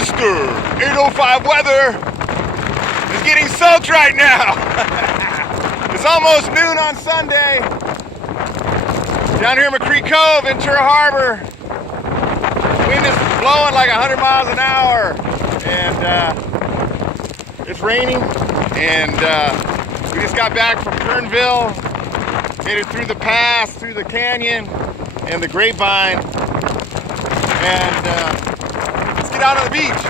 Mr. 805 weather is getting soaked right now. It's almost noon on Sunday. Down here in McCree Cove, Ventura Harbor. Wind is blowing like 100 miles an hour. And it's raining. And we just got back from Kernville. Made it through the pass, through the canyon, and the grapevine. And let's get out on the beach.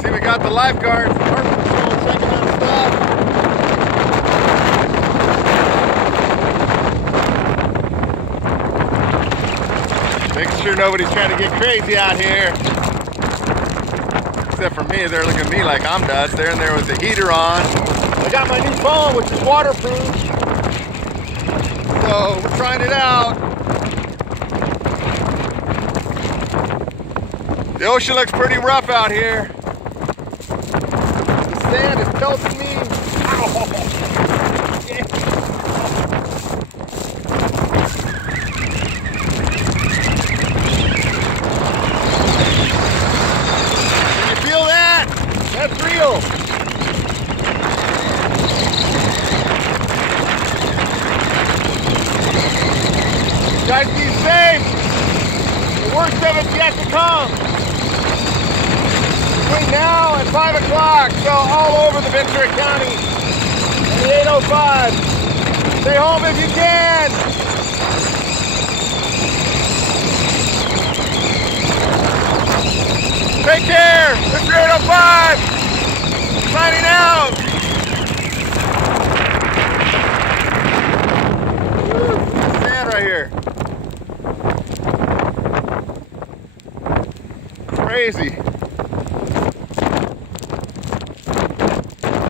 See, we got the lifeguards, the Harbor Patrol checking on stuff. Making sure nobody's trying to get crazy out here. Except for me, they're looking at me like I'm nuts. They're in there with the heater on. I got my new phone, which is waterproof. So we're trying it out. The ocean looks pretty rough out here. The sand is pelting me. Ow. Yeah. Can you feel that? That's real. Guys, be safe. The worst of it's yet to come. Between now and 5 o'clock, so all over the Ventura County and the 805. Stay home if you can. Take care. Mr. 805 signing out. Woo, sand right here. Crazy.